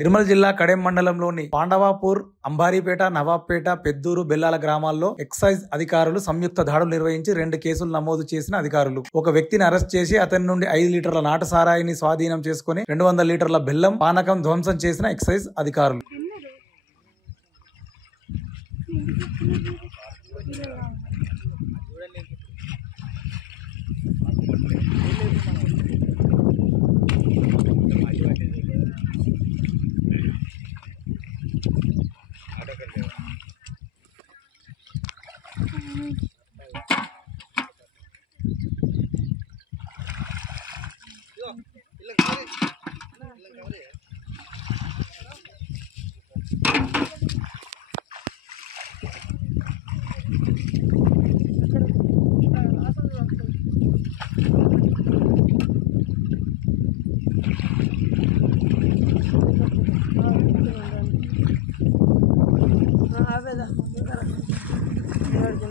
నిర్మల్ జిల్లా కడెం మండలంలోని పాండవాపూర్, అంబారీపేట, నవాబ్పేట, పెద్దూరు, బెల్లాల గ్రామాల్లో ఎక్సైజ్ అధికారులు సంయుక్త దాడులు నిర్వహించి 2 కేసులు నమోదు చేసిన అధికారులు ఒక వ్యక్తిని అరెస్ట్ చేసి అతని నుండి 5 లీటర్ల నాటు సారాయిని స్వాధీనం చేసుకుని 200 లీటర్ల బెల్లం పానకం ధ్వంసం చేసిన ఎక్సైజ్ అధికారులు.